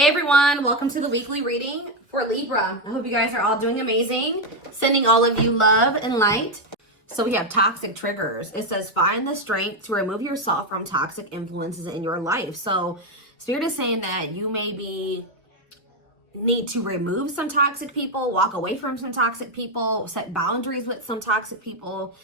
Hey everyone, welcome to the weekly reading for Libra. I hope you guys are all doing amazing. Sending all of you love and light. So we have toxic triggers. It says find the strength to remove yourself from toxic influences in your life. So Spirit is saying that you maybe need to remove some toxic people, walk away from some toxic people, set boundaries with some toxic people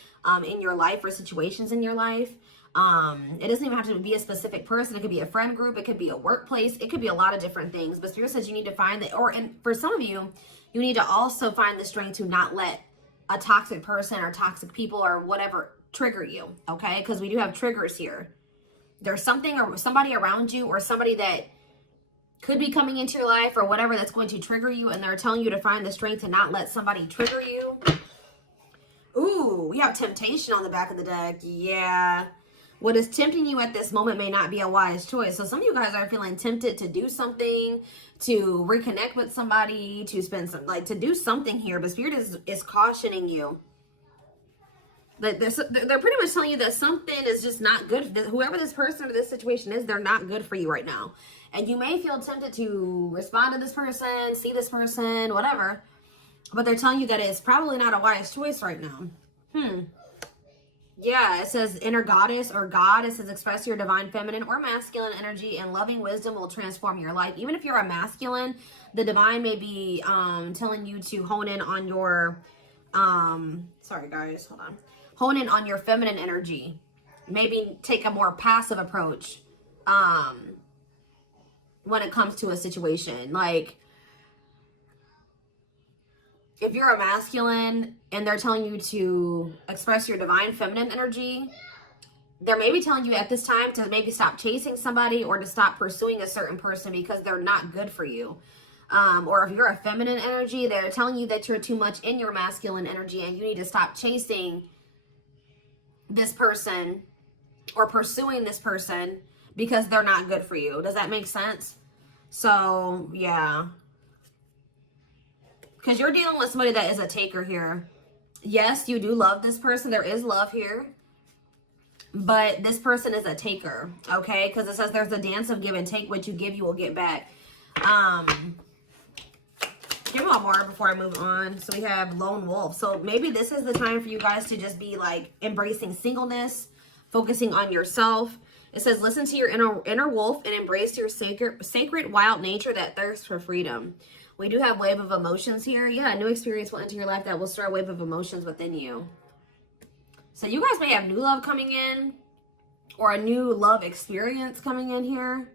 in your life or situations in your life. It doesn't even have to be a specific person. It could be a friend group. It could be a workplace. It could be a lot of different things. But Spirit says you need to find that, and for some of you, you need to also find the strength to not let a toxic person or toxic people or whatever trigger you, okay? Because we do have triggers here. There's something or somebody around you or somebody that could be coming into your life or whatever that's going to trigger you, and they're telling you to find the strength to not let somebody trigger you. Ooh, we have temptation on the back of the deck. Yeah. What is tempting you at this moment may not be a wise choice. So some of you guys are feeling tempted to do something, to reconnect with somebody, to spend some, to do something here. But Spirit is cautioning you. That they're pretty much telling you that something is just not good. Whoever this person or this situation is, they're not good for you right now. And you may feel tempted to respond to this person, see this person, whatever. But they're telling you that it's probably not a wise choice right now. Yeah, it says inner goddess or God. It says express your divine feminine or masculine energy, and loving wisdom will transform your life. Even if you're a masculine, the divine may be telling you to hone in on your, sorry guys, hold on. Hone in on your feminine energy. Maybe take a more passive approach when it comes to a situation. Like, if you're a masculine and they're telling you to express your divine feminine energy, they're maybe telling you at this time to maybe stop chasing somebody or to stop pursuing a certain person because they're not good for you. Or if you're a feminine energy, they're telling you that you're too much in your masculine energy and you need to stop chasing this person or pursuing this person because they're not good for you. Does that make sense? So, yeah. Because you're dealing with somebody that is a taker here. Yes, you do love this person. There is love here. But this person is a taker, okay? Because it says there's a dance of give and take. What you give, you will get back. Give me one more before I move on. So we have lone wolf. So maybe this is the time for you guys to just be like embracing singleness, focusing on yourself. It says listen to your inner wolf and embrace your sacred wild nature that thirsts for freedom. We do have wave of emotions here. Yeah, a new experience will enter your life that will stir a wave of emotions within you. So you guys may have new love coming in or a new love experience coming in here.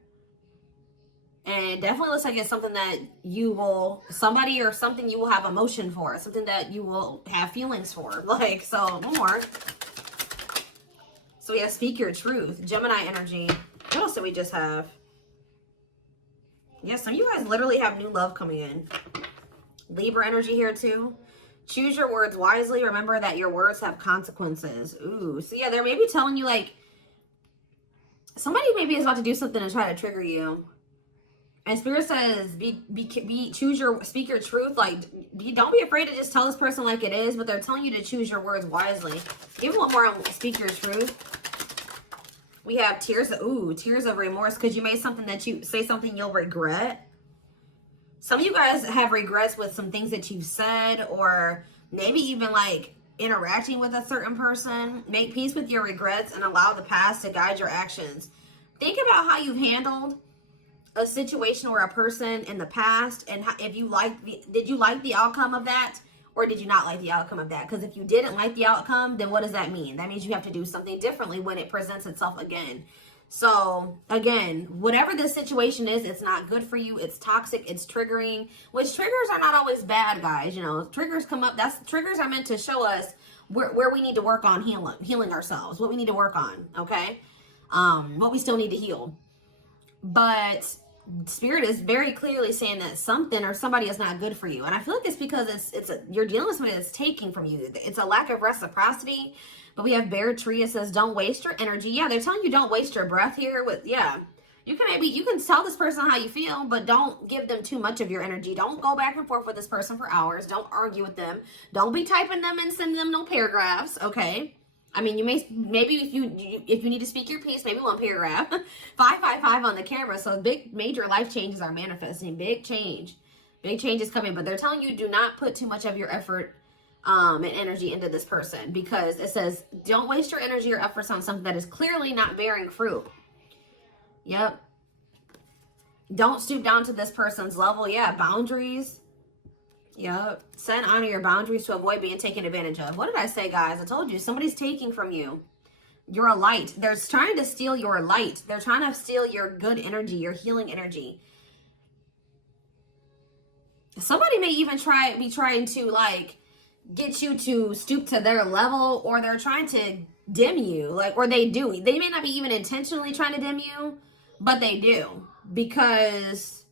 And it definitely looks like it's something that you will, somebody or something you will have emotion for. Something that you will have feelings for. Like, so, more. So we have speak your truth. Gemini energy. What else did we just have? Yes, some of you guys literally have new love coming in. Libra energy here too. Choose your words wisely. Remember that your words have consequences. Ooh, so yeah, they're maybe telling you like, somebody maybe is about to do something to try to trigger you. And Spirit says, speak your truth. Like, don't be afraid to just tell this person like it is, but they're telling you to choose your words wisely. Give one more on speak your truth. We have tears of remorse because you made something that you say something you'll regret. Some of you guys have regrets with some things that you've said or maybe even like interacting with a certain person. Make peace with your regrets and allow the past to guide your actions. Think about how you've handled a situation or a person in the past and if you did you like the outcome of that? Or did you not like the outcome of that? Because if you didn't like the outcome, then what does that mean? That means you have to do something differently when it presents itself again. So, again, whatever this situation is, it's not good for you. It's toxic. It's triggering. Which triggers are not always bad, guys. You know, triggers come up. Triggers are meant to show us where we need to work on healing ourselves. What we need to work on, okay? What we still need to heal. But Spirit is very clearly saying that something or somebody is not good for you. And I feel like it's because you're dealing with somebody that's taking from you. It's a lack of reciprocity. But we have Bear Tree. It says, don't waste your energy. Yeah, they're telling you don't waste your breath here. You can tell this person how you feel, but don't give them too much of your energy. Don't go back and forth with this person for hours. Don't argue with them. Don't be typing them and sending them no paragraphs, okay? I mean, you may, maybe if you need to speak your piece, maybe one paragraph. 555 on the camera. So big, major life changes are manifesting. Big change is coming. But they're telling you, do not put too much of your effort and energy into this person, because it says don't waste your energy or efforts on something that is clearly not bearing fruit. Yep. Don't stoop down to this person's level. Yeah, boundaries. Yep. Set and honor your boundaries to avoid being taken advantage of. What did I say, guys? I told you, somebody's taking from you. You're a light. They're trying to steal your light. They're trying to steal your good energy, your healing energy. Somebody may even be trying to, like, get you to stoop to their level, or they're trying to dim you, like, or they do. They may not be even intentionally trying to dim you, but they do, because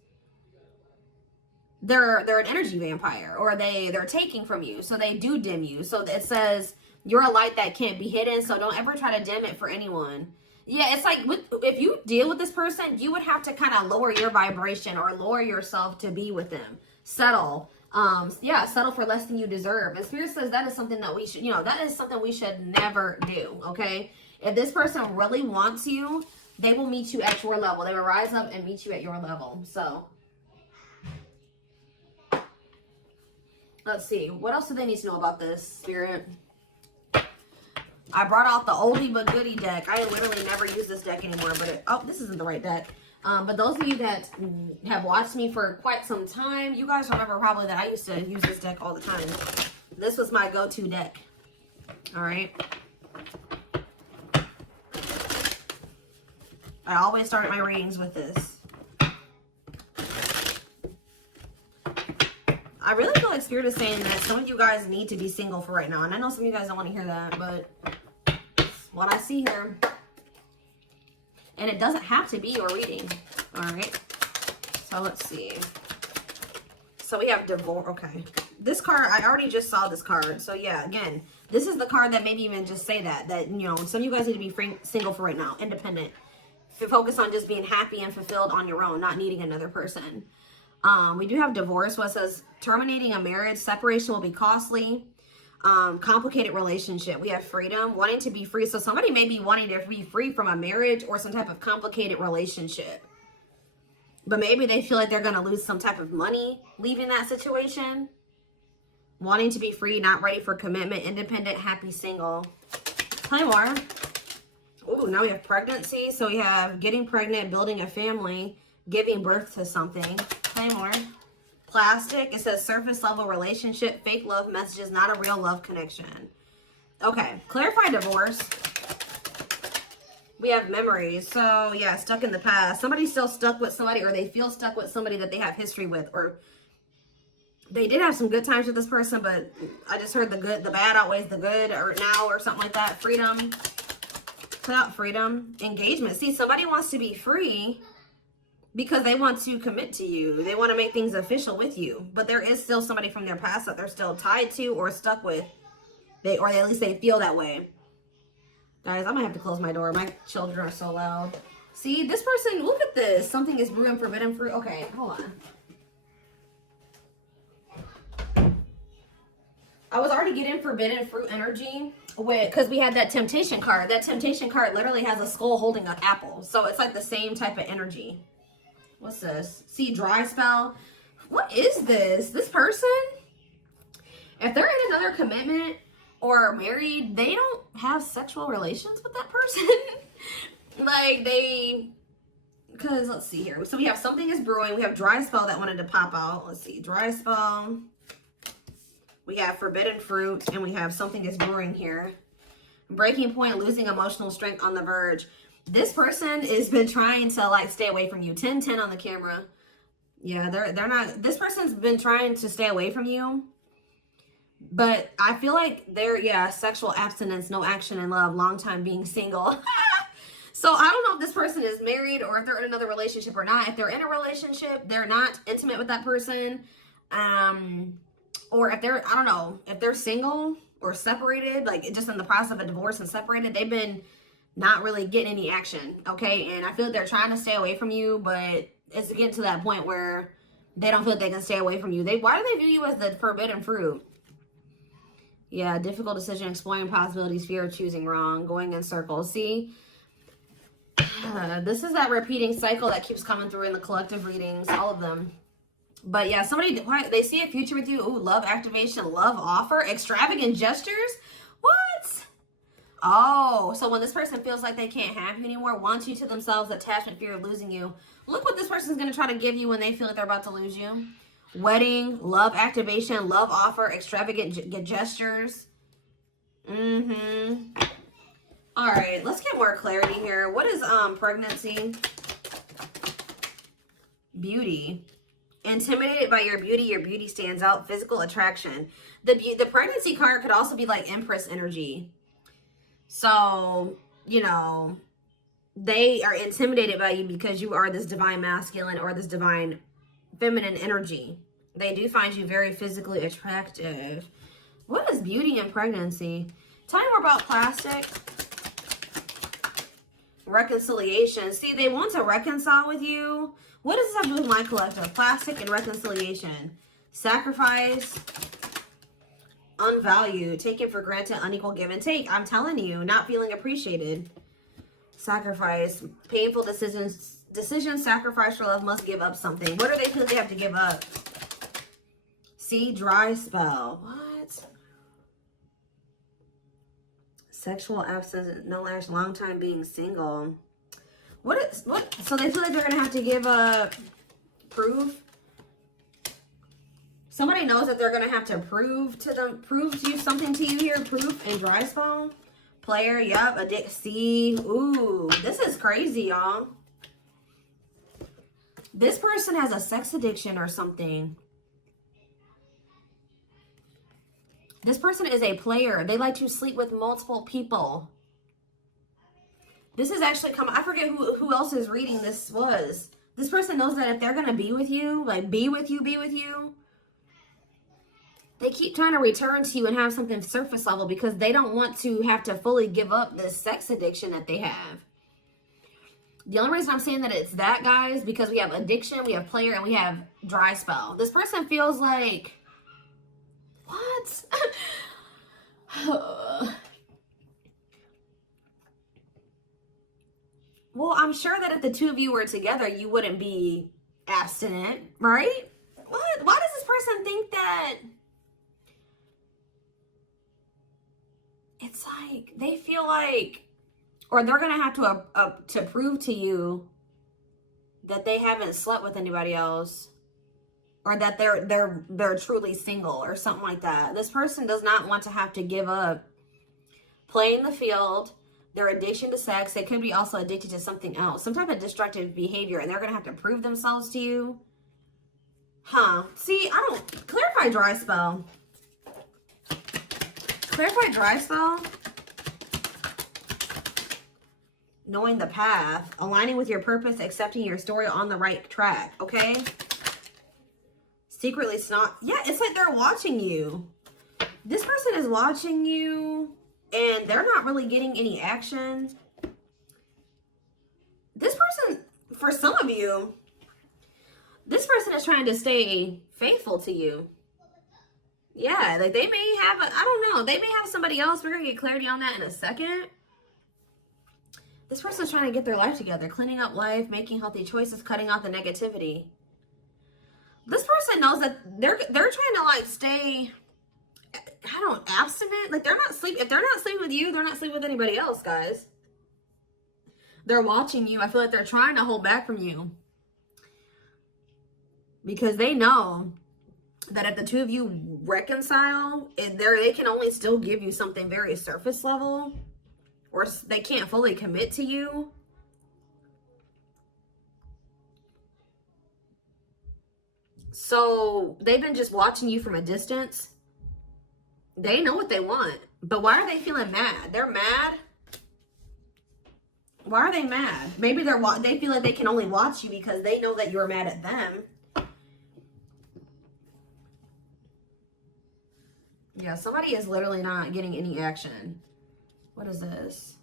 they're an energy vampire, or they're taking from you, so they do dim you. So it says you're a light that can't be hidden, so don't ever try to dim it for anyone. Yeah, it's like if you deal with this person, you would have to kind of lower your vibration or lower yourself to be with them. Settle. Yeah, settle for less than you deserve. And Spirit says that is something that we should, that is something we should never do, okay? If this person really wants you, they will meet you at your level. They will rise up and meet you at your level. So, let's see. What else do they need to know about this, Spirit? I brought out the oldie but goodie deck. I literally never use this deck anymore, but oh, this isn't the right deck. But those of you that have watched me for quite some time, you guys remember probably that I used to use this deck all the time. This was my go-to deck. All right. I always started my readings with this. I really feel like Spirit is saying that some of you guys need to be single for right now. And I know some of you guys don't want to hear that, but what I see here. And it doesn't have to be your reading. All right. So let's see. So we have divorce. Okay. This card, I already just saw this card. So yeah, again, this is the card that maybe even just say that some of you guys need to be single for right now. Independent. Focus on just being happy and fulfilled on your own, not needing another person. We do have divorce. What says terminating a marriage. Separation will be costly. Complicated relationship. We have freedom, wanting to be free. So somebody may be wanting to be free from a marriage or some type of complicated relationship, but maybe they feel like they're going to lose some type of money leaving that situation. Wanting to be free, not ready for commitment, independent, happy, single. Play more. Ooh, now we have pregnancy. So we have getting pregnant, building a family, giving birth to something. Play more. Plastic. It says surface level relationship, fake love messages, not a real love connection. Okay, clarify divorce. We have memories. So yeah, stuck in the past. Somebody's still stuck with somebody, or they feel stuck with somebody that they have history with, or they did have some good times with this person, but I just heard the bad outweighs the good, or now, or something like that. Freedom. Put out freedom. Engagement. See, somebody wants to be free because they want to commit to you. They want to make things official with you. But there is still somebody from their past that they're still tied to or stuck with. Or at least they feel that way. Guys, I'm going to have to close my door. My children are so loud. See, this person, look at this. Something is brewing forbidden fruit. Okay, hold on. I was already getting forbidden fruit energy because we had that temptation card. That temptation card literally has a skull holding an apple. So it's like the same type of energy. What's this? See, dry spell. What is this? This person, if they're in another commitment or married, they don't have sexual relations with that person. Like because let's see here. So we have something is brewing. We have dry spell that wanted to pop out. Let's see, dry spell. We have forbidden fruit, and we have something is brewing here. Breaking point, losing emotional strength, on the verge. This person has been trying to like stay away from you. 10-10 on the camera. Yeah, they're not. This person's been trying to stay away from you, but I feel like sexual abstinence, no action in love, long time being single. So I don't know if this person is married or if they're in another relationship or not. If they're in a relationship, they're not intimate with that person. Or if they're, I don't know, if they're single or separated, like just in the process of a divorce and separated, they've been not really getting any action, okay? And I feel like they're trying to stay away from you, but it's getting to that point where they don't feel like they can stay away from you. Why do they view you as the forbidden fruit? Yeah, difficult decision, exploring possibilities, fear of choosing wrong, going in circles. See, this is that repeating cycle that keeps coming through in the collective readings, all of them. But yeah, somebody, they see a future with you. Ooh, love activation, love offer, extravagant gestures. What? Oh, so when this person feels like they can't have you anymore, wants you to themselves, attachment, fear of losing you, look what this person's going to try to give you when they feel like they're about to lose you. Wedding, love activation, love offer, extravagant gestures. Mm-hmm. All right, let's get more clarity here. What is pregnancy? Beauty. Intimidated by your beauty stands out, physical attraction. The pregnancy card could also be like Empress energy. So, you know, they are intimidated by you because you are this divine masculine or this divine feminine energy. They do find you very physically attractive. What is beauty and pregnancy? Tell me more about plastic. Reconciliation. See, they want to reconcile with you. What does this have to do with my collective? Plastic and reconciliation. Sacrifice. Unvalued. Taken for granted. Unequal give and take. I'm telling you, not feeling appreciated. Sacrifice. Painful decisions. Decisions sacrificed for love, must give up something. What do they feel they have to give up? See, dry spell. What? Sexual absence, no last, long time being single. What? So they feel like they're gonna have to give up proof. Somebody knows that they're gonna have to prove to you something to you here. Proof and dry spell. Player, yup. Addict. See, ooh, this is crazy, y'all. This person has a sex addiction or something. This person is a player. They like to sleep with multiple people. This is actually I forget who else's reading this was. This person knows that if they're going to be with you, like be with you, they keep trying to return to you and have something surface level because they don't want to have to fully give up this sex addiction that they have. The only reason I'm saying that it's that, guys, because we have addiction, we have player, and we have dry spell. This person feels like, what? Well, I'm sure that if the two of you were together, you wouldn't be abstinent, right? What? Why does this person think that? It's like they feel like, or they're gonna have to prove to you that they haven't slept with anybody else, or that they're truly single or something like that. This person does not want to have to give up playing the field, their addiction to sex. They could be also addicted to something else, some type of destructive behavior, and they're gonna have to prove themselves to you. Huh? See, I don't clarify dry spell. Clarify dry spell. Knowing the path, aligning with your purpose, accepting your story, on the right track, okay? Secretly snot. Yeah, it's like they're watching you. This person is watching you, and they're not really getting any action. This person, for some of you, this person is trying to stay faithful to you. Yeah, like they may have, I don't know, they may have somebody else. We're going to get clarity on that in a second. This person's trying to get their life together, cleaning up life, making healthy choices, cutting out the negativity. This person knows that they're trying to like stay, abstinent. Like they're not sleeping. If they're not sleeping with you, they're not sleeping with anybody else, guys. They're watching you. I feel like they're trying to hold back from you because they know that if the two of you reconcile, they can only still give you something very surface level, or they can't fully commit to you. So they've been just watching you from a distance. They know what they want, but why are they feeling mad? They're mad. Why are they mad? Maybe they feel like they can only watch you because they know that you're mad at them. Yeah, somebody is literally not getting any action. What is this?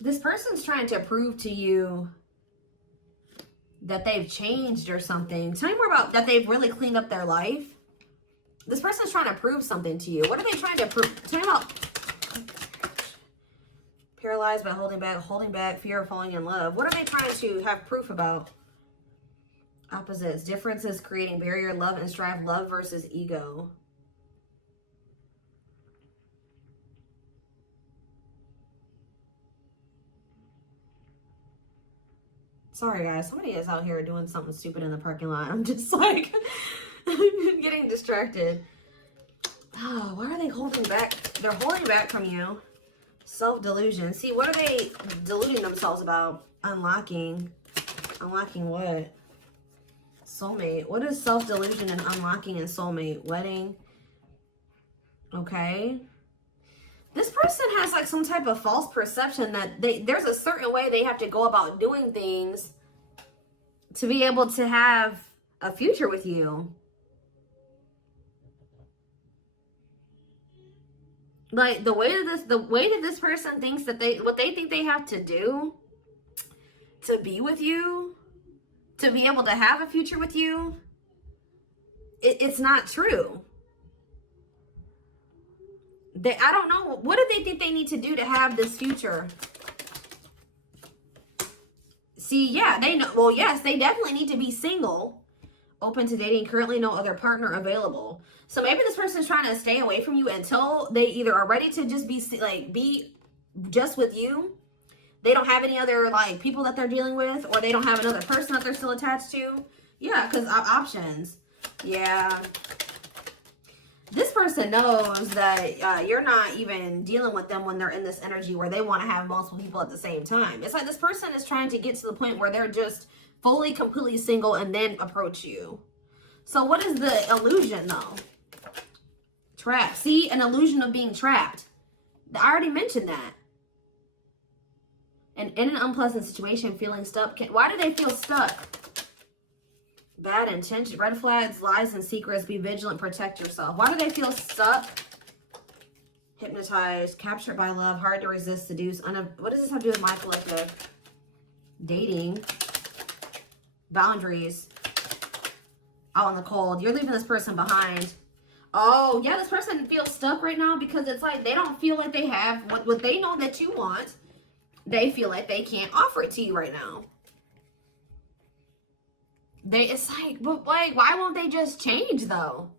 This person's trying to prove to you that they've changed or something. Tell me more about that. They've really cleaned up their life. This person's trying to prove something to you. What are they trying to prove? Tell me about paralyzed by holding back, fear of falling in love. What are they trying to have proof about? Opposites, differences, creating barrier, love and strive, love versus ego. Sorry, guys. Somebody is out here doing something stupid in the parking lot. I'm just like getting distracted. Oh, why are they holding back? They're holding back from you. Self-delusion. See, what are they deluding themselves about? Unlocking. Unlocking what? Soulmate. What is self-delusion and unlocking in soulmate? Wedding. Okay. This person has like some type of false perception that there's a certain way they have to go about doing things to be able to have a future with you. Like the way that this person thinks that what they think they have to do to be with you, to be able to have a future with you, it's not true. I don't know. What do they think they need to do to have this future? See, yeah, they know. Well, yes, they definitely need to be single, open to dating, currently no other partner available. So maybe this person's trying to stay away from you until they either are ready to just be just with you. They don't have any other like people that they're dealing with, or they don't have another person that they're still attached to. Yeah, because options. Yeah. This person knows that you're not even dealing with them when they're in this energy where they want to have multiple people at the same time. It's like this person is trying to get to the point where they're just fully, completely single and then approach you. So what is the illusion though? Trapped. See, an illusion of being trapped. I already mentioned that. And in an unpleasant situation, feeling stuck. Why do they feel stuck? Bad intention, red flags, lies, and secrets. Be vigilant, protect yourself. Why do they feel stuck? Hypnotized, captured by love, hard to resist, seduce. What does this have to do with my collective? Dating, boundaries, out in the cold. You're leaving this person behind. Oh, yeah, this person feels stuck right now because it's like they don't feel like they have what they know that you want. They feel like they can't offer it to you right now. It's like, but like, why won't they just change though?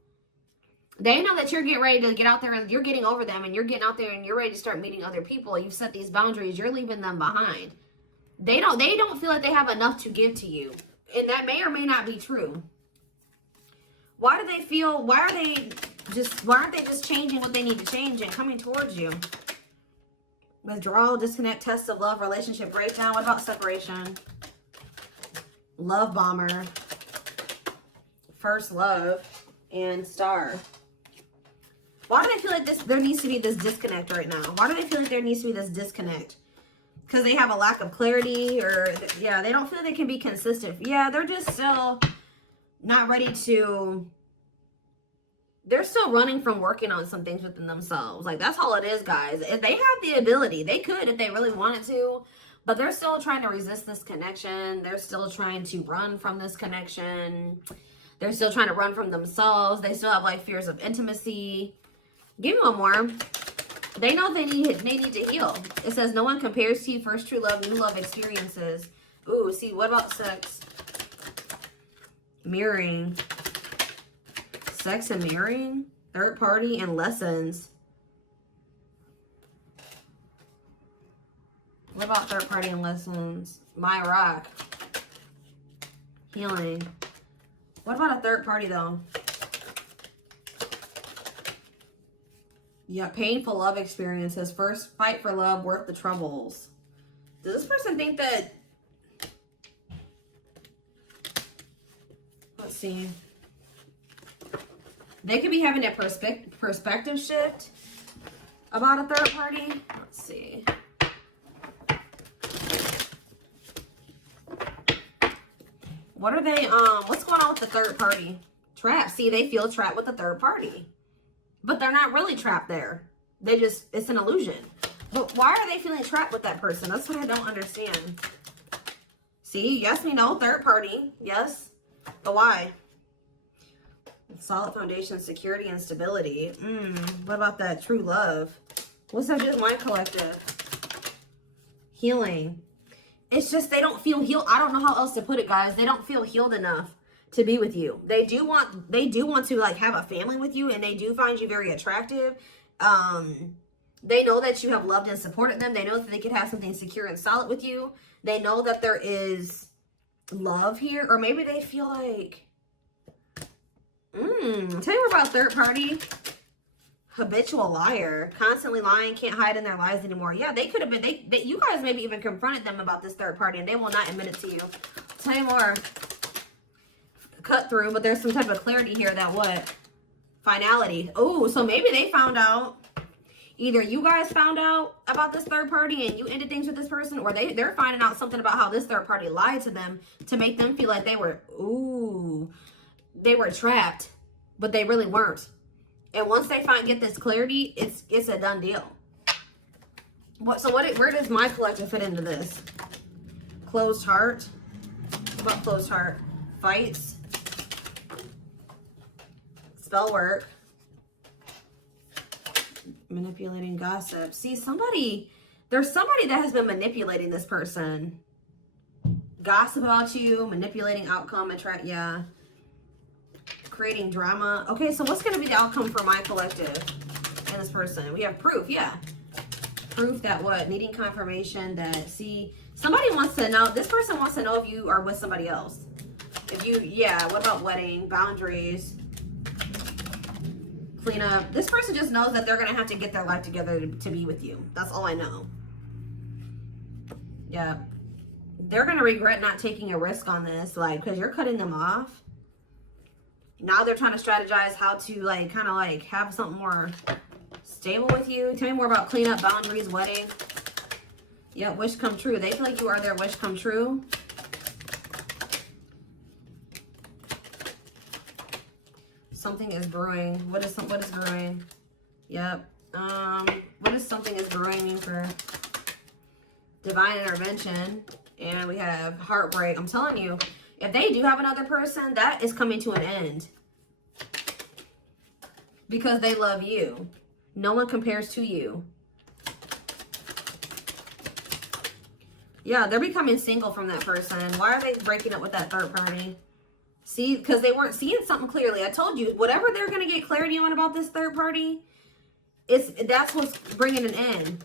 They know that you're getting ready to get out there and you're getting over them and you're getting out there and you're ready to start meeting other people. You've set these boundaries. You're leaving them behind. They don't feel like they have enough to give to you. And that may or may not be true. Why aren't they just changing what they need to change and coming towards you? Withdrawal, disconnect, test of love, relationship breakdown. What about separation? Love bomber, first love, and star. Why do they feel like there needs to be this disconnect right now? Why do they feel like there needs to be this disconnect? Because they have a lack of clarity, or yeah, they don't feel they can be consistent. Yeah, they're just still not ready to. They're still running from working on some things within themselves. Like, that's all it is, guys. If they have the ability, they could if they really wanted to. But they're still trying to resist this connection. They're still trying to run from this connection. They're still trying to run from themselves. They still have like fears of intimacy. Give me one more. They know they need to heal. It says no one compares to you. First true love, new love experiences. Ooh, see, what about sex? Mirroring. Sex and mirroring. Third party and lessons. What about third party and lessons? My rock. Healing. What about a third party though? Yeah, painful love experiences. First fight for love, worth the troubles. Does this person think that... Let's see. They could be having a perspective shift about a third party. Let's see. What are they, what's going on with the third party? Trapped. See, they feel trapped with the third party. But they're not really trapped there. It's an illusion. But why are they feeling trapped with that person? That's what I don't understand. See, yes, we know, third party, yes. But why? Solid foundation, security, and stability. What about that true love? What's that do with my collective? Healing. It's just they don't feel healed. I don't know how else to put it, guys. They don't feel healed enough to be with you. They do want to like have a family with you, and they do find you very attractive. They know that you have loved and supported them. They know that they could have something secure and solid with you. They know that there is love here, or maybe they feel like tell you more about third party. Habitual liar, constantly lying, can't hide in their lies anymore. Yeah, they could have been, you guys maybe even confronted them about this third party, and they will not admit it to you. Tell you more. Cut through, but there's some type of clarity here that what? Finality. Oh, so maybe they found out. Either you guys found out about this third party and you ended things with this person, or they're finding out something about how this third party lied to them to make them feel like they were trapped, but they really weren't. And once they get this clarity, it's a done deal. Where does my collective fit into this? Closed heart. What about closed heart? Fights. Spell work. Manipulating, gossip. See, there's somebody that has been manipulating this person. Gossip about you, manipulating outcome, yeah. Creating drama. Okay, so what's going to be the outcome for my collective and this person? We have proof, yeah. Proof that what? Needing confirmation that, see, somebody wants to know, this person wants to know if you are with somebody else. What about wedding, boundaries, clean up. This person just knows that they're going to have to get their life together to be with you. That's all I know. Yeah. They're going to regret not taking a risk on this, like, because you're cutting them off. Now they're trying to strategize how to, like, kind of, like, have something more stable with you. Tell me more about cleanup, boundaries, wedding. Yeah, wish come true. They feel like you are their wish come true. Something is brewing. What is brewing? Yep. What does something is brewing mean for divine intervention? And we have heartbreak. I'm telling you, if they do have another person, that is coming to an end. Because they love you. No one compares to you. Yeah, they're becoming single from that person. Why are they breaking up with that third party? See, because they weren't seeing something clearly. I told you, whatever they're going to get clarity on about this third party, that's what's bringing an end.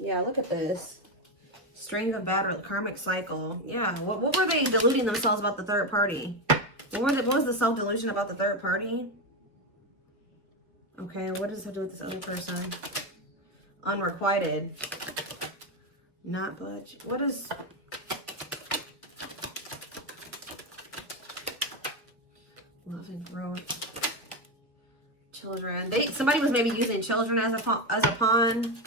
Yeah, look at this. String of battle, karmic cycle. Yeah, what were they deluding themselves about the third party? What was the self-delusion about the third party? Okay, what does it have to do with this other person? Unrequited. Not budge. What is... Love and growth. Children. Somebody was maybe using children as a pawn.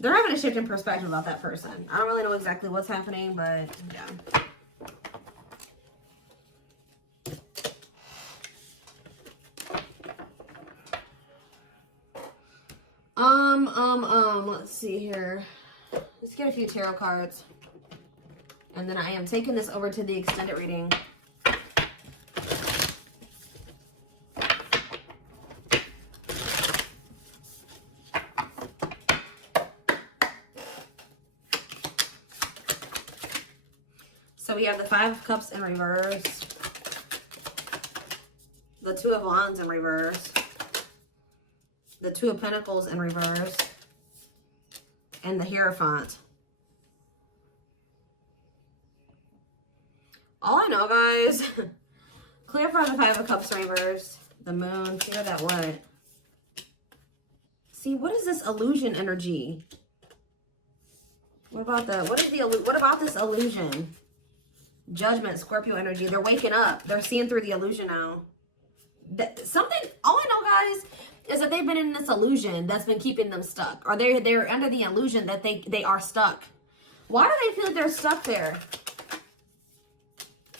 They're having a shift in perspective about that person. I don't really know exactly what's happening, but yeah. Let's see here. Let's get a few tarot cards. And then I am taking this over to the extended reading. So we have the Five of Cups in reverse. The Two of Wands in reverse. The Two of Pentacles in reverse. And the Hierophant. All I know, guys, clarify the Five of Cups reverse, the Moon, clear that what? See, what is this illusion energy? What about this illusion? Judgment, Scorpio energy. They're waking up. They're seeing through the illusion now. All I know, guys, is that they've been in this illusion that's been keeping them stuck. Or they're under the illusion that they are stuck. Why do they feel like they're stuck there?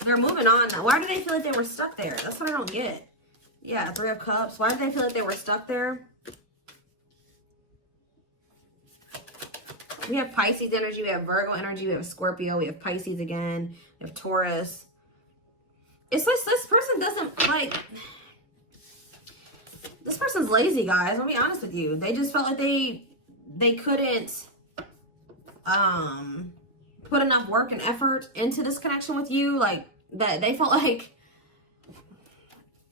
They're moving on now. Why do they feel like they were stuck there? That's what I don't get. Yeah, Three of Cups. Why did they feel like they were stuck there? We have Pisces energy, we have Virgo energy, we have Scorpio, we have Pisces again, we have Taurus. It's like this person doesn't like... This person's lazy, guys. I'll be honest with you. They just felt like they couldn't put enough work and effort into this connection with you. Like, that they felt like...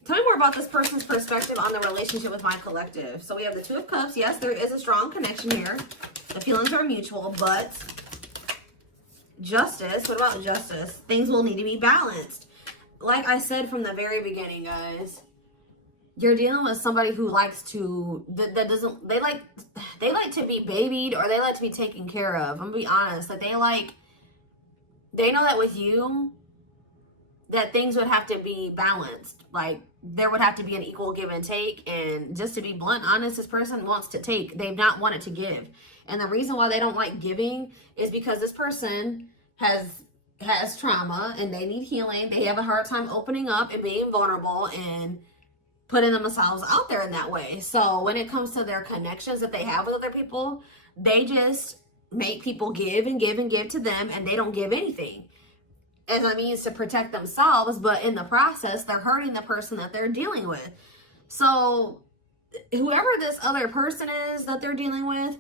Tell me more about this person's perspective on the relationship with my collective. So we have the Two of Cups. Yes, there is a strong connection here. The feelings are mutual, but Justice. What about Justice? Things will need to be balanced. Like I said from the very beginning, guys, you're dealing with somebody who likes to, they like to be babied, or they like to be taken care of. I'm gonna be honest. Like, they know that with you, that things would have to be balanced. Like, there would have to be an equal give and take. And just to be blunt, honest, this person wants to take. They've not wanted to give. And the reason why they don't like giving is because this person has trauma and they need healing. They have a hard time opening up and being vulnerable and putting themselves out there in that way. So when it comes to their connections that they have with other people, they just make people give and give and give to them, and they don't give anything as a means to protect themselves, but in the process, they're hurting the person that they're dealing with. So whoever this other person is that they're dealing with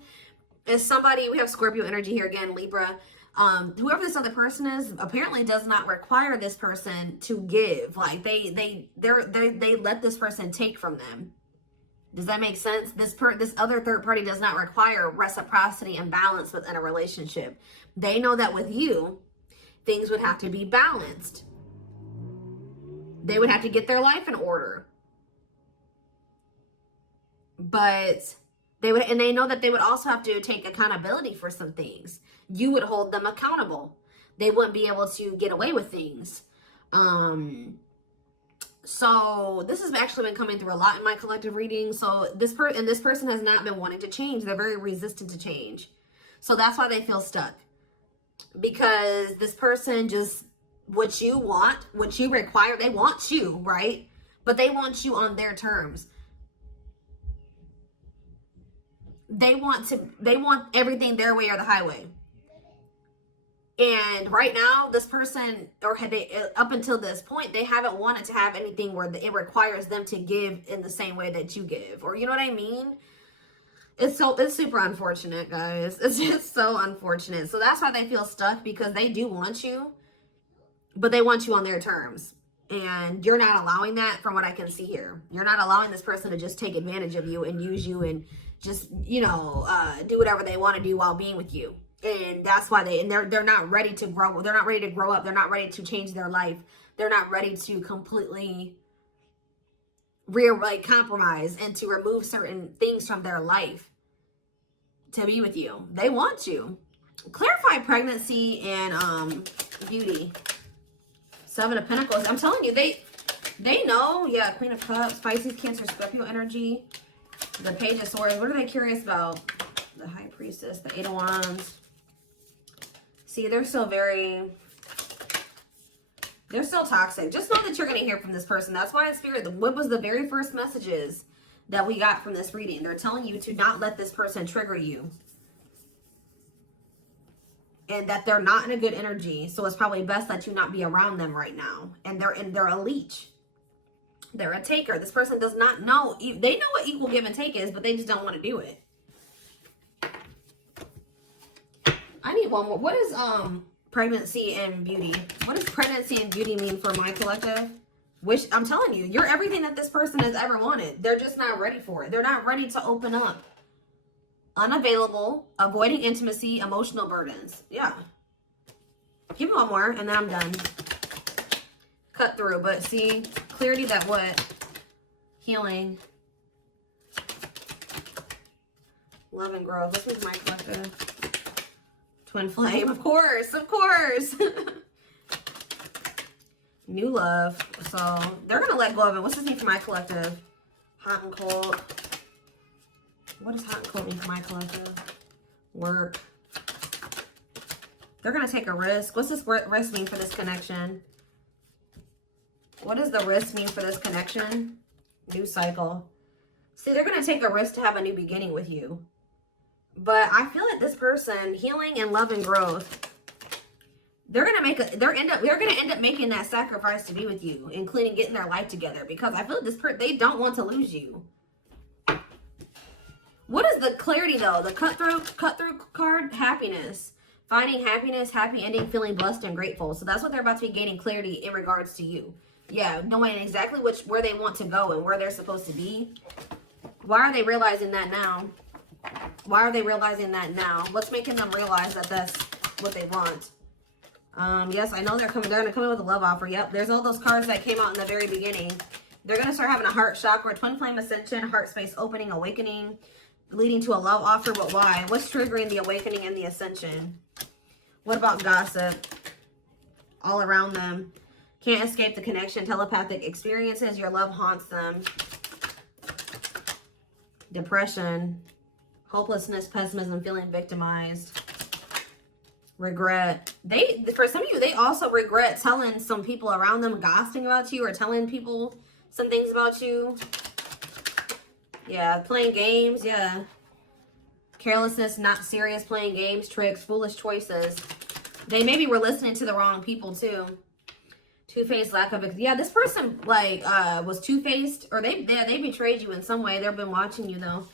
is somebody, we have Scorpio energy here again, Libra. Whoever this other person is apparently does not require this person to give. Like, they let this person take from them. Does that make sense? This other third party does not require reciprocity and balance within a relationship. They know that with you, things would have to be balanced. They would have to get their life in order. But they know that they would also have to take accountability for some things. You would hold them accountable. They wouldn't be able to get away with things. So this has actually been coming through a lot in my collective reading. So this person has not been wanting to change. They're very resistant to change. So that's why they feel stuck. Because this person just, what you want, what you require, they want you, right? But they want you on their terms. They want everything their way or the highway. And right now, this person, or up until this point, they haven't wanted to have anything where it requires them to give in the same way that you give. Or, you know what I mean? It's super unfortunate, guys. It's just so unfortunate. So that's why they feel stuck, because they do want you, but they want you on their terms. And you're not allowing that, from what I can see here. You're not allowing this person to just take advantage of you and use you and just, do whatever they want to do while being with you. And that's why they're not ready to grow. They're not ready to grow up. They're not ready to change their life. They're not ready to completely compromise and to remove certain things from their life to be with you. They want you. Clarify pregnancy and beauty. Seven of Pentacles. I'm telling you, they know. Yeah, Queen of Cups, Pisces, Cancer, Scorpio energy. The Page of Swords. What are they curious about? The High Priestess, the Eight of Wands. See, they're still toxic. Just know that you're going to hear from this person. That's why in Spirit, what was the very first messages that we got from this reading? They're telling you to not let this person trigger you. And that they're not in a good energy. So it's probably best that you not be around them right now. And they're a leech. They're a taker. This person does not know. They know what equal give and take is, but they just don't want to do it. I need one more. What is pregnancy and beauty? What does pregnancy and beauty mean for my collective? I'm telling you, you're everything that this person has ever wanted. They're just not ready for it. They're not ready to open up. Unavailable, avoiding intimacy, emotional burdens. Yeah. Give me one more and then I'm done. Cut through, but see, clarity that what? Healing. Love and growth. This is my collective. Twin flame, of course, of course. New love. So they're gonna let go of it. What's this mean for my collective? Hot and cold. What does hot and cold mean for my collective? Work. They're gonna take a risk. What's this risk mean for this connection? What does the risk mean for this connection? New cycle. See, they're going to take a risk to have a new beginning with you. But I feel like this person, healing and love and growth, they're going to end up making that sacrifice to be with you, including getting their life together, because I feel like this person, they don't want to lose you. What is the clarity though? The cut through card, happiness. Finding happiness, happy ending, feeling blessed and grateful. So that's what they're about to be gaining clarity in regards to you. Yeah, knowing exactly where they want to go and where they're supposed to be. Why are they realizing that now? Why are they realizing that now? What's making them realize that that's what they want? Yes, I know they're gonna come in with a love offer. Yep, there's all those cards that came out in the very beginning. They're gonna start having a heart chakra, twin flame ascension, heart space opening, awakening, leading to a love offer. But why? What's triggering the awakening and the ascension? What about gossip? All around them. Can't escape the connection. Telepathic experiences. Your love haunts them. Depression. Hopelessness, pessimism, feeling victimized. Regret. For some of you, they also regret telling some people around them, gossiping about you or telling people some things about you. Yeah, playing games. Yeah. Carelessness, not serious, playing games, tricks, foolish choices. They maybe were listening to the wrong people too. Two-faced, lack of... Yeah, this person, like, was two-faced. Or they betrayed you in some way. They've been watching you, though.